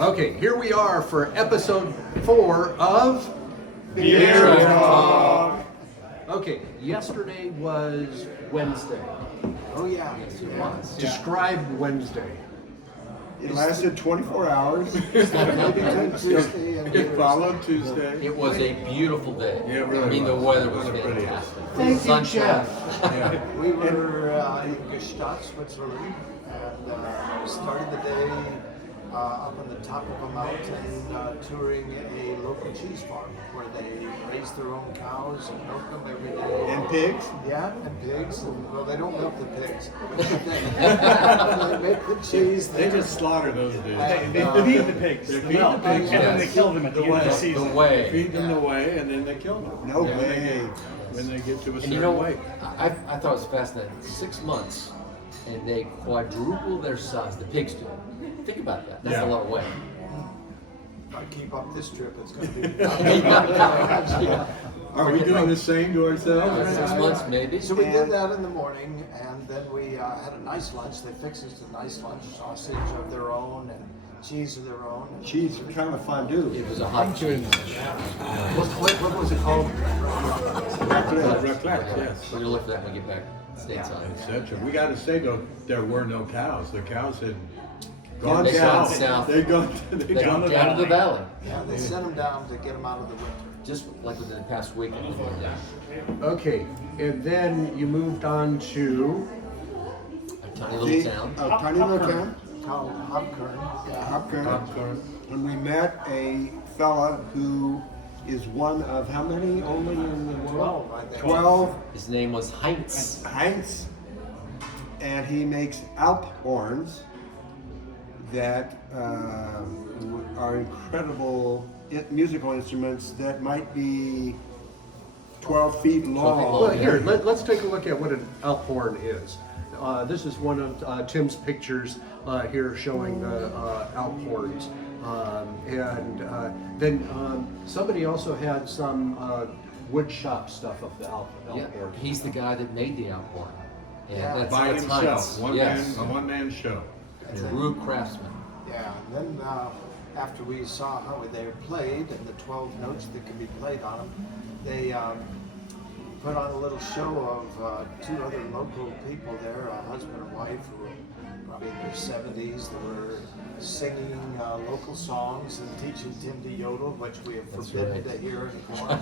Okay, here we are for episode 4 of Beer Talk. Okay, yesterday was Wednesday. Oh yeah. Yes, it was. Describe Wednesday. It lasted 24 hours. Tuesday and It followed Tuesday. It was a beautiful day. Yeah, it really I mean, was. the weather It was was pretty. fantastic. Thank you, Sunshine. Jeff. Yeah. We were in Gstaad, Switzerland, and started the day up on the top of a mountain touring a local cheese farm where they raise their own cows and milk them every day. And pigs. Yeah, and pigs. Well, they don't milk the pigs. They make the cheese. They just slaughter those dudes. And, They feed the pigs. They the feed milk, the pigs, and then they yes. kill them at the end of the The season. way. Feed them the way, and then they kill them. No when way. when they get to a And certain you know, weight. I thought it was fascinating. 6 months, and they quadruple their size. The pigs do. Think about that. That's Yeah. a lot of weight. if I keep up this trip, it's going to be. Yeah. Are we doing the same to ourselves? 6 months, maybe. So we did that in the morning, and then we had a nice lunch. They fixed us a nice lunch, sausage of their own and cheese of their own. Cheese kind of fondue. It was a hot cheese. What was it called? Raclette, yes. We're gonna look for that when we get back stateside. Etc. We got to say though, there were no cows. The cows had Gone gone south. south. They gone. They They gone come down to the valley, Yeah, they sent them down to get them out of the winter. just like within the past week. Okay, and then you moved on to A tiny little town. A tiny little town. Called Hopkern. Popcorn. And we met a fella who is one of how many only in the world? 12, I think. 12. His name was Heinz. Heinz. And he makes Alp horns that are incredible musical instruments that might be 12 feet long. well, here. Let's take a look at what an Alp horn is. This is one of Tim's pictures here showing the Alp horns, and then somebody also had some wood shop stuff of the Alp Yeah, horn. he's the guy that made the Alphorn. And Yeah. that's, By that's himself. Heinz. One Yes. man. A one-man show. True craftsman. Yeah, and then after we saw how they were played and the 12 notes that can be played on them, they put on a little show of 2 other local people there, a husband and wife who were probably in their 70s. They were singing local songs and teaching Tim to yodel, which we have That's forbidden right. to hear anymore.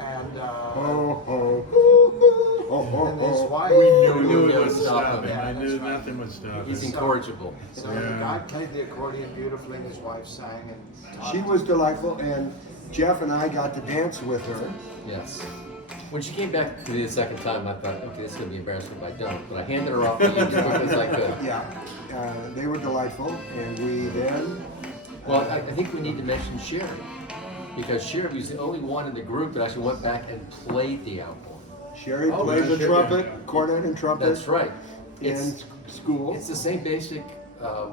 And Oh, oh. Oh, oh, and his oh. wife. We knew Yeah, it would stop stop him. him. I Yeah, knew that's right. nothing would stop He's him. incorrigible. So the guy played the accordion beautifully, and his wife sang and taught She him. was delightful, and Jeff and I got to dance with her. Yes. When she came back to me the second time, I thought, okay, this is going to be embarrassing if I don't. But I handed her off to you as quick as I could. Yeah, they were delightful, and we then Well, I think we need to mention Sherry. Because Sherry was the only one in the group that actually went back and played the Alphorn. Sherry Oh, played the Sherry. trumpet, cornet and trumpet That's right. in It's, school. it's the same basic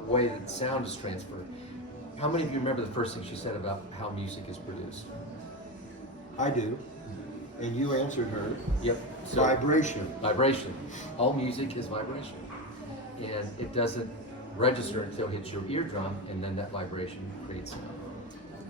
way that sound is transferred. How many of you remember the first thing she said about how music is produced? I do, and you answered her. Yep. So, Vibration. vibration. All music is vibration. And it doesn't register until it hits your eardrum, and then that vibration creates sound.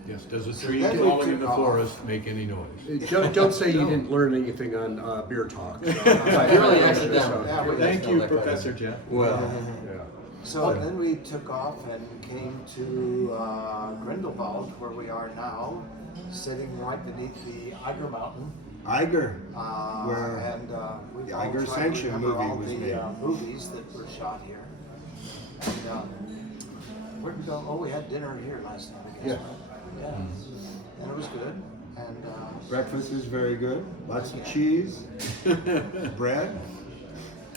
Yes. Does a So tree then we falling in took the off. forest make any noise? Don't say you didn't learn anything on Beer Talk. So, Purely accidental. Yeah, Purely Thank you, accidental, that kind of- Professor Jeff. Well, yeah. So then we took off and came to Grindelwald, where we are now, sitting right beneath the Eiger Mountain. Eiger, where And we the all Eiger tried to Sanction remember movie all was the made. movies that were shot here. And where'd we go? Oh, we had dinner here last night, I guess. Yeah. right? Yeah. And it was good. And breakfast is very good. Lots of cheese, bread.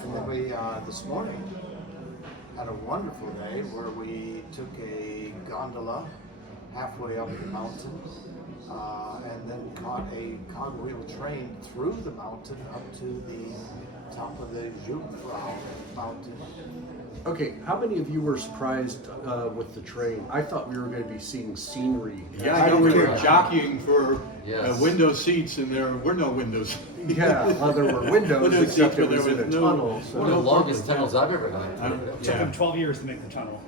And then we, this morning, had a wonderful day where we took a gondola halfway up the mountain and then caught a cogwheel train through the mountain up to the top of the Jungfrau mountain. Okay, how many of you were surprised with the train? I thought we were going to be seeing scenery. Yeah, I know we were jockeying for Yes. window seats, and there were no windows. Yeah, there were windows, Window except seats, it but was there in a was no- tunnel. So. One of the longest tunnels I've ever Uh, done. It took Yeah. them 12 years to make the tunnel.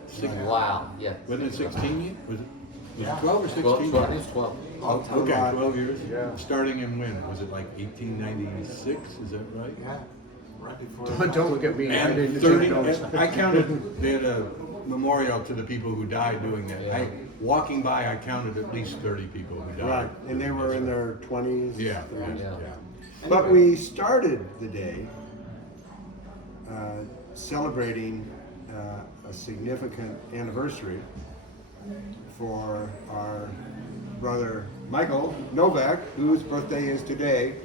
Wow, yeah. Wasn't it 16 years? Was it Yeah. 12 or 16? 12, I think it's 12. Okay, 12 years. Yeah. Starting in when? Was it like 1896? Is that right? Yeah, right before. Don't look at me. I And didn't 30. take notes. I counted. They had a memorial to the people who died doing that. Yeah. Walking by, I counted at least 30 people who died. Right, and they were in their 20s. Yeah. 30s. Yeah. But we started the day celebrating a significant anniversary for our brother Michael Novak, whose birthday is today.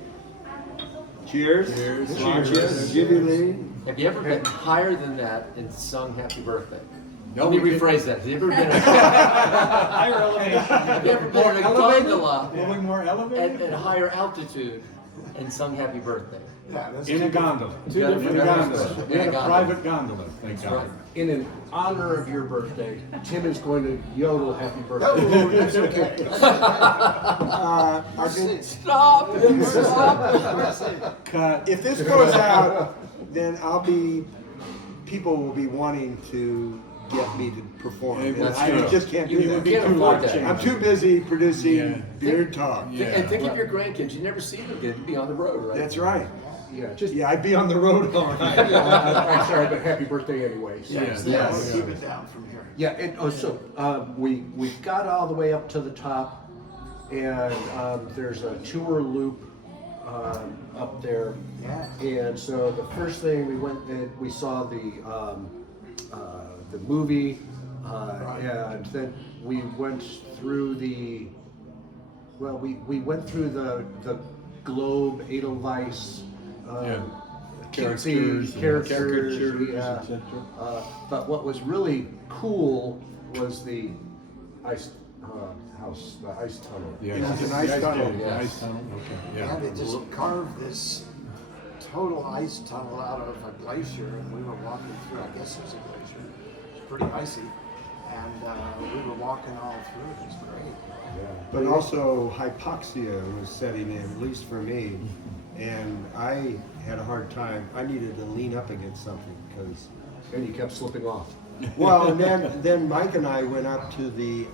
Cheers. Cheers. Cheers. Jubilee. Have you ever been higher than that and sung happy birthday? No, Let me we didn't. rephrase that. Have you ever been Higher elevation. have you ever been in a Elevated? gondola A little more elevated? at a higher altitude and sung happy birthday? Yeah, that's In a gondola. Two different In a gondola. gondolas. In a gondola. private gondola, thank That's God. right. In honor of your birthday, Tim is going to yodel happy birthday. Oh, that's okay. Our good- Stop! Stop! Cut. if this goes out, then people will be wanting to get me to perform. And That's I true. just can't do You that. would be can't too afford much. that. I'm too busy producing Yeah. Beard Talk. Yeah. And think of your grandkids. You never see them again. You'd be on the road, right? That's right. Yeah, just Yeah, I'd be on the road all night. I'm sorry, but happy birthday anyway. So. Yeah. Yes. Keep it down from here. Yeah, and we got all the way up to the top, and there's a tour loop up there. Yeah. And so the first thing we went, we saw the movie, and then we went through we went through the Globe Edelweiss. Yeah. Characters, Caricatures, yeah. etc. But what was really cool was the ice house, the ice tunnel. Yeah. It was an The ice tunnel. tunnel. Yes. Ice tunnel, okay, Yeah, yeah. they just carved this total ice tunnel out of a glacier, and we were walking through. I guess it was a glacier. It's pretty icy, and we were walking all through. It was great. But also hypoxia was setting in, at least for me, and I had a hard time. I needed to lean up against something because, And you kept slipping off. well, and then Mike and I went up to the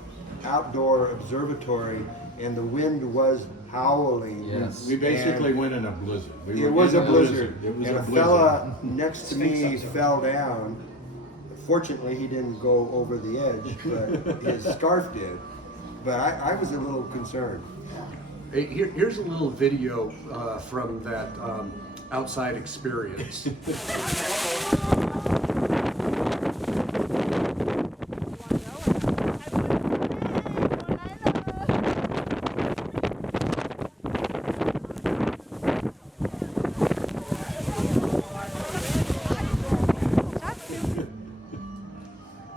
outdoor observatory, and the wind was howling. Yes. We basically went in a blizzard. We It were was in a blizzard, It was and a a blizzard. fella next to me fell down. Fortunately, he didn't go over the edge, but his scarf did. But I was a little concerned. Hey, here's a little video from that outside experience.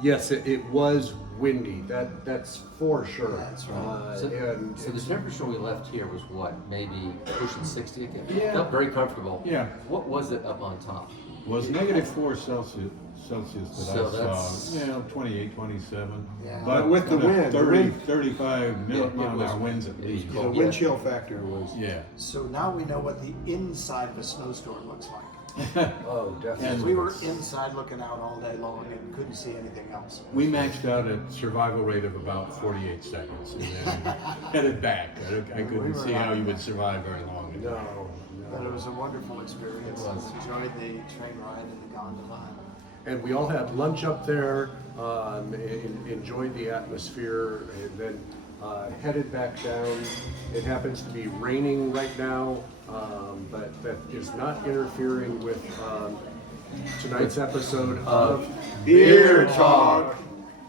Yes, it was windy. That's for sure. That's right. And So the temperature we left here was what? Maybe pushing 60 again? Yeah. Felt very comfortable. Yeah. What was it up on top? Was -4 Celsius that So I that's- saw. 28, 27. Yeah. But with the wind, 35 Yeah, it mile an was- hour winds at it was least. cold. The wind chill factor was. Yeah. So now we know what the inside of a snowstorm looks like. oh, definitely. And We were inside looking out all day long and couldn't see anything else. We maxed out at survival rate of about 48 seconds and then headed back. I couldn't see how you would survive very long. No. But it was a wonderful experience. It was. Enjoyed the train ride and the gondola. And we all had lunch up there, enjoyed the atmosphere, and then headed back down. It happens to be raining right now, but that is not interfering with tonight's episode of Beer Talk.